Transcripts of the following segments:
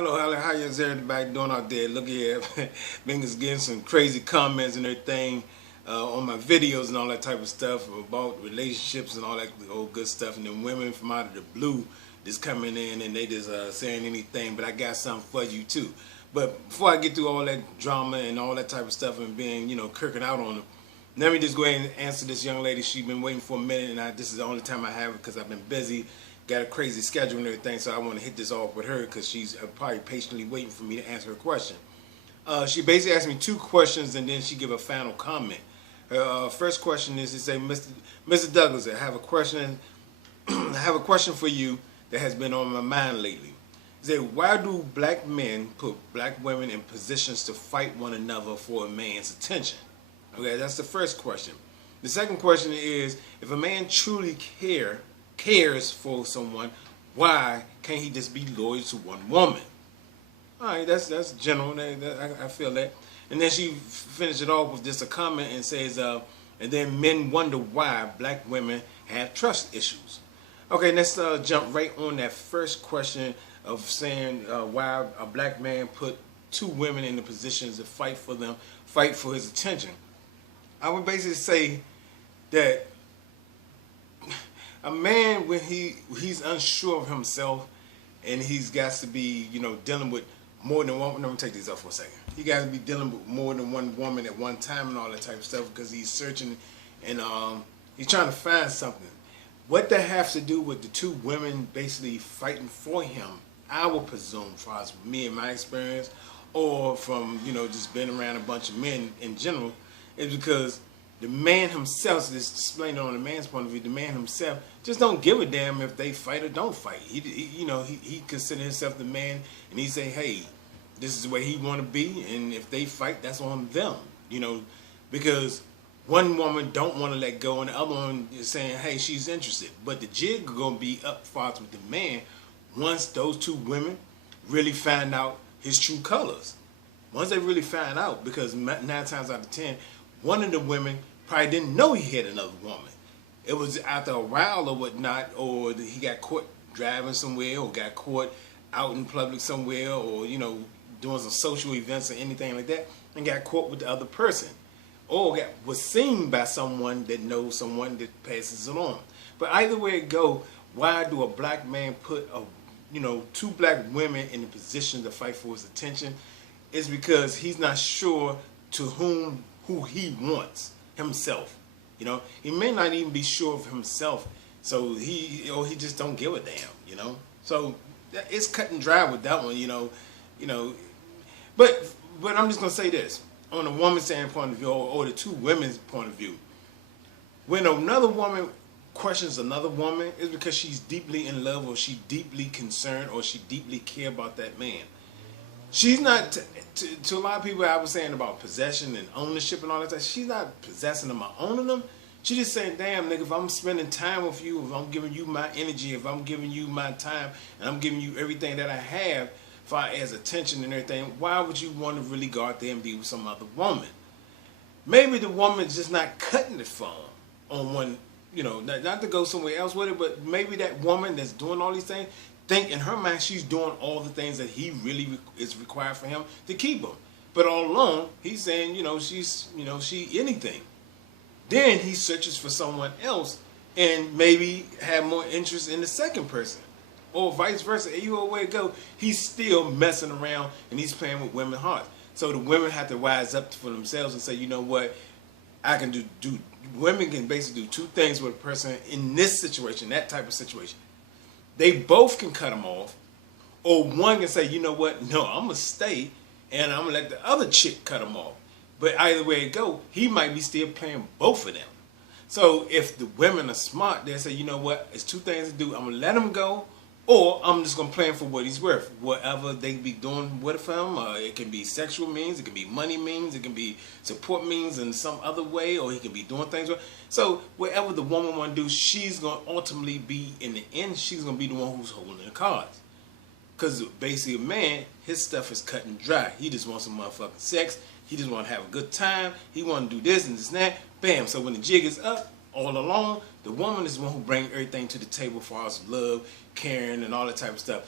Hello, how is everybody doing out there? Look here, been getting some crazy comments and everything on my videos and all that type of stuff about relationships and all that old good stuff. And then women from out of the blue just coming in and they just saying anything. But I got something for you too. But before I get through all that drama and all that type of stuff and being, kirking out on them, let me just go ahead and answer this young lady. She's been waiting for a minute, and this is the only time I have it because I've been busy. Got a crazy schedule and everything, so I want to hit this off with her because she's probably patiently waiting for me to answer her question. She basically asked me two questions and then she give a final comment. Her first question is to say, Mr. Douglas, I have a question. I have a question for you that has been on my mind lately. Say, why do black men put black women in positions to fight one another for a man's attention? Okay, that's the first question. The second question is, if a man truly cares for someone, why can't he just be loyal to one woman? All right, that's general. I feel that. And then she finished it off with just a comment and says, and then men wonder why black women have trust issues. Okay, let's jump right on that first question of saying why a black man put two women in the positions to fight for his attention. I would basically say that a man, when he's unsure of himself and he's got to be, dealing with more than one. Let me take this off for a second. He got to be dealing with more than one woman at one time and all that type of stuff because he's searching and he's trying to find something. What that has to do with the two women basically fighting for him, I would presume, as far as me and my experience, or from just being around a bunch of men in general, is because the man himself, just displaying it on the man's point of view, the man himself just don't give a damn if they fight or don't fight. He considers himself the man, and he say, hey, this is the way he want to be, and if they fight, that's on them. Because one woman don't want to let go, and the other one is saying, hey, she's interested. But the jig gonna be up far with the man once those two women really find out his true colors. Once they really find out, because 9 times out of 10. One of the women probably didn't know he had another woman. It was after a while or whatnot, or he got caught driving somewhere, or got caught out in public somewhere, or doing some social events or anything like that, and got caught with the other person, or was seen by someone that knows someone that passes it on. But either way it go, why do a black man put two black women in the position to fight for his attention? Is because he's not sure to who he wants himself. He may not even be sure of himself, so he just don't give a damn. So it's cut and dry with that one. But I'm just gonna say this on a woman's standpoint of view, or the two women's point of view. When another woman questions another woman, it's because she's deeply in love, or she deeply concerned, or she deeply care about that man. She's not, to a lot of people I was saying about possession and ownership and all that stuff, she's not possessing them or owning them. She's just saying, damn, nigga, if I'm spending time with you, if I'm giving you my energy, if I'm giving you my time, and I'm giving you everything that I have as attention and everything, why would you want to really go out there and be with some other woman? Maybe the woman's just not cutting it for him on one, not to go somewhere else with it, but maybe that woman that's doing all these things, think in her mind she's doing all the things that he really is required for him to keep him. But all along, he's saying, she anything. Then he searches for someone else and maybe have more interest in the second person. Or vice versa. Either way it go, he's still messing around and he's playing with women's hearts. So the women have to wise up for themselves and say, you know what, I can do. Women can basically do two things with a person in this situation, that type of situation. They both can cut them off, or one can say, you know what, no, I'm going to stay, and I'm going to let the other chick cut him off. But either way it go, he might be still playing both of them. So if the women are smart, they'll say, you know what, it's two things to do. I'm going to let him go, or I'm just going to play him for what he's worth. Whatever they be doing with him, it can be sexual means, it can be money means, it can be support means in some other way, or he can be doing things with. So whatever the woman want to do, she's going to ultimately be, in the end, she's going to be the one who's holding the cards. Because basically a man, his stuff is cut and dry. He just wants some motherfucking sex. He just want to have a good time. He want to do this and this and that. Bam. So when the jig is up, all along, the woman is the one who brings everything to the table as far as love, caring, and all that type of stuff.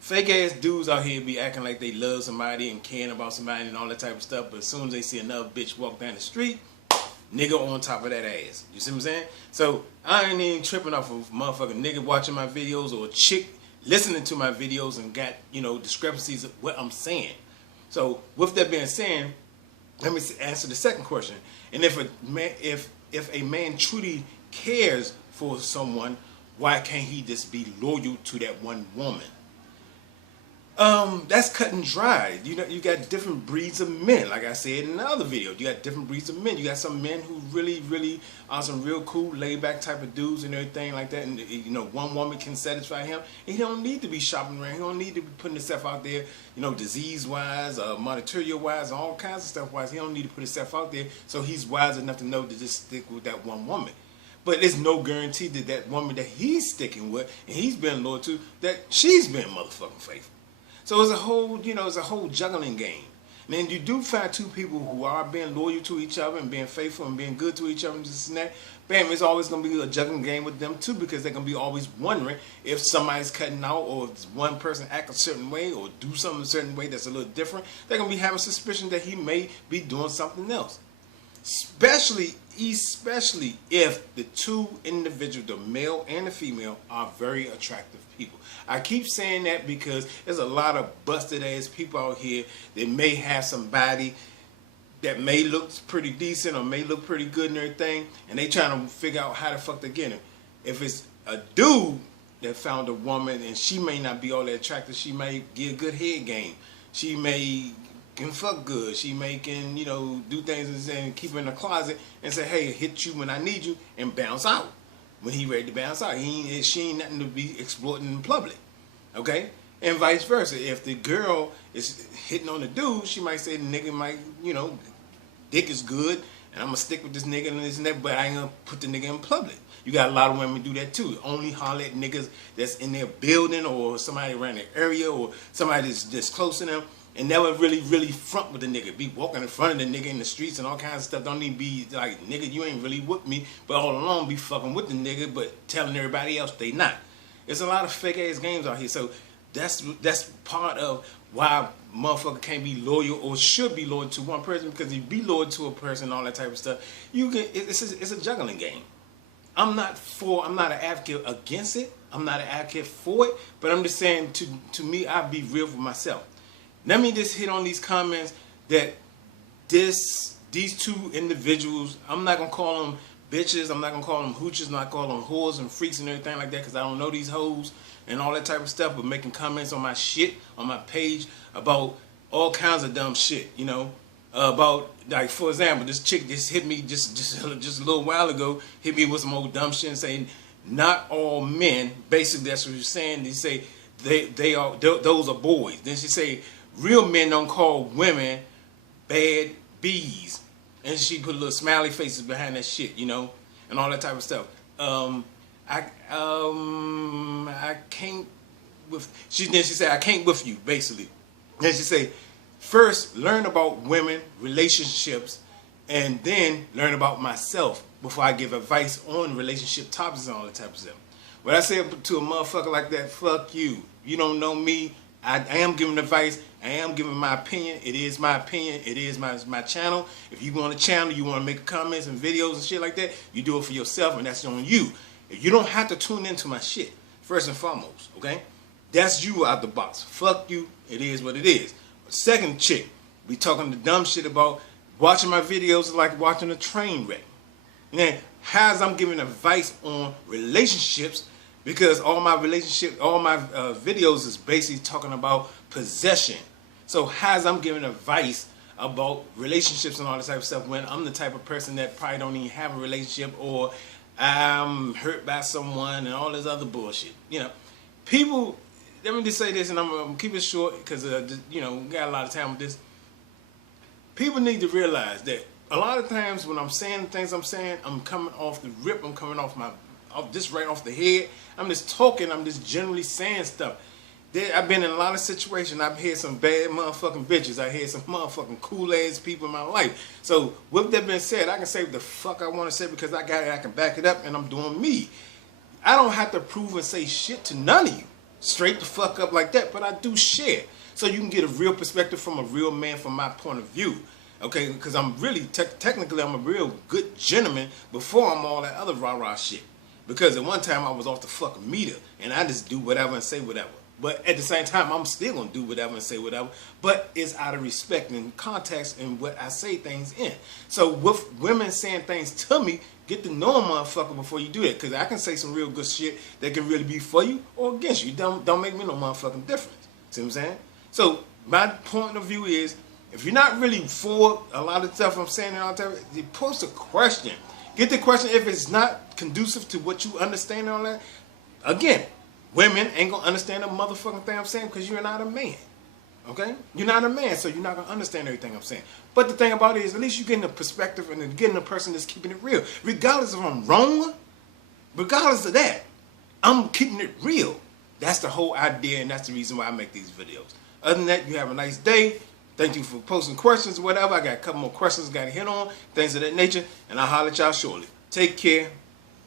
Fake ass dudes out here be acting like they love somebody and caring about somebody and all that type of stuff, but as soon as they see another bitch walk down the street, nigga on top of that ass. You see what I'm saying? So I ain't even tripping off of motherfucking nigga watching my videos or a chick listening to my videos and got, you know, discrepancies of what I'm saying. So with that being said, let me answer the second question. And if a man truly cares for someone, why can't he just be loyal to that one woman? That's cut and dry. You know, you got different breeds of men. Like I said in the other video, you got different breeds of men. You got some men who really are some real cool, laid back type of dudes and everything like that. And you know, one woman can satisfy him. And he don't need to be shopping around. He don't need to be putting himself out there, you know, disease wise, monetary wise, all kinds of stuff wise. He don't need to put himself out there. So he's wise enough to know to just stick with that one woman. But there's no guarantee that that woman that he's sticking with and he's been loyal to, that she's been motherfucking faithful. So it's a whole, you know, it's a whole juggling game. And then you do find two people who are being loyal to each other and being faithful and being good to each other and this and that. Bam, it's always going to be a juggling game with them too, because they're going to be always wondering if somebody's cutting out or if one person act a certain way or do something a certain way that's a little different. They're going to be having suspicion that he may be doing something else. Especially if the two individuals, the male and the female, are very attractive people. I keep saying that because there's a lot of busted ass people out here that may have somebody that may look pretty decent or may look pretty good and everything, and they trying to figure out how the fuck to get him. If it's a dude that found a woman and she may not be all that attractive, she may get a good head game. She may can fuck good. She may can, you know, do things and keep her in the closet and say, hey, hit you when I need you, and bounce out when he ready to bounce out. She ain't nothing to be exploiting in public. Okay? And vice versa. If the girl is hitting on the dude, she might say the nigga might, you know, dick is good and I'm gonna stick with this nigga and this and that, but I ain't gonna put the nigga in public. You got a lot of women do that too. Only holler at niggas that's in their building or somebody around their area or somebody that's close to them, and never really front with the nigga. Be walking in front of the nigga in the streets and all kinds of stuff. Don't even be like, nigga, you ain't really with me, but all along be fucking with the nigga, but telling everybody else they not. There's a lot of fake ass games out here. So that's part of why motherfucker can't be loyal or should be loyal to one person, because if you be loyal to a person and all that type of stuff, you can. It's a juggling game. I'm not an advocate against it. I'm not an advocate for it, but I'm just saying to me, I'll be real for myself. Let me just hit on these comments that these two individuals, I'm not gonna call them bitches, I'm not gonna call them hooches, I'm not gonna call them whores and freaks and everything like that, because I don't know these hoes and all that type of stuff, but making comments on my shit, on my page, about all kinds of dumb shit, you know, about, like, for example, this chick just hit me just a little while ago, hit me with some old dumb shit and saying, not all men, basically that's what you're saying. They say those are boys. Then she say, real men don't call women bad bees. And she put little smiley faces behind that shit, you know, and all that type of stuff. I can't with. Then she said, I can't with you, basically. Then she say, first learn about women, relationships, and then learn about myself before I give advice on relationship topics and all that type of stuff. When I say to a motherfucker like that, fuck you. You don't know me. I am giving advice. I am giving my opinion. It is my opinion. It is my channel. If you want a channel, you want to make comments and videos and shit like that, you do it for yourself, and that's on you. You don't have to tune into my shit, first and foremost, okay? That's you out the box. Fuck you. It is what it is. Second chick, we talking the dumb shit about watching my videos is like watching a train wreck. And then, how's I'm giving advice on relationships, because all my videos is basically talking about possession. So how's I'm giving advice about relationships and all this type of stuff when I'm the type of person that probably don't even have a relationship, or I'm hurt by someone and all this other bullshit. You know, people, let me just say this, and I'm going to keep it short because, you know, we got a lot of time with this. People need to realize that a lot of times when I'm saying things I'm saying, I'm coming off the rip, I'm coming off just right off the head. I'm just talking, I'm just generally saying stuff. I've been in a lot of situations. I've had some bad motherfucking bitches. I had some motherfucking cool ass people in my life. So with that being said, I can say what the fuck I want to say because I got it. I can back it up, and I'm doing me. I don't have to prove and say shit to none of you. straight the fuck up like that, but I do share. So you can get a real perspective from a real man from my point of view. Okay, because I'm really, technically, I'm a real good gentleman before I'm all that other rah-rah shit. Because at one time I was off the fucking meter and I just do whatever and say whatever. But at the same time, I'm still going to do whatever and say whatever. But it's out of respect and context and what I say things in. So with women saying things to me, get to know a motherfucker before you do that. Because I can say some real good shit that can really be for you or against you. Don't make me no motherfucking difference. See what I'm saying? So my point of view is, if you're not really for a lot of stuff I'm saying and all that, you post a question. Get the question if it's not conducive to what you understand and all that. Again, women ain't gonna understand the motherfucking thing I'm saying because you're not a man. Okay? You're not a man, so you're not gonna understand everything I'm saying. But the thing about it is, at least you're getting a perspective and you're getting a person that's keeping it real. Regardless if I'm wrong, regardless of that, I'm keeping it real. That's the whole idea, and that's the reason why I make these videos. Other than that, you have a nice day. Thank you for posting questions or whatever. I got a couple more questions got to hit on, things of that nature, and I'll holler at y'all shortly. Take care.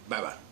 Bye-bye.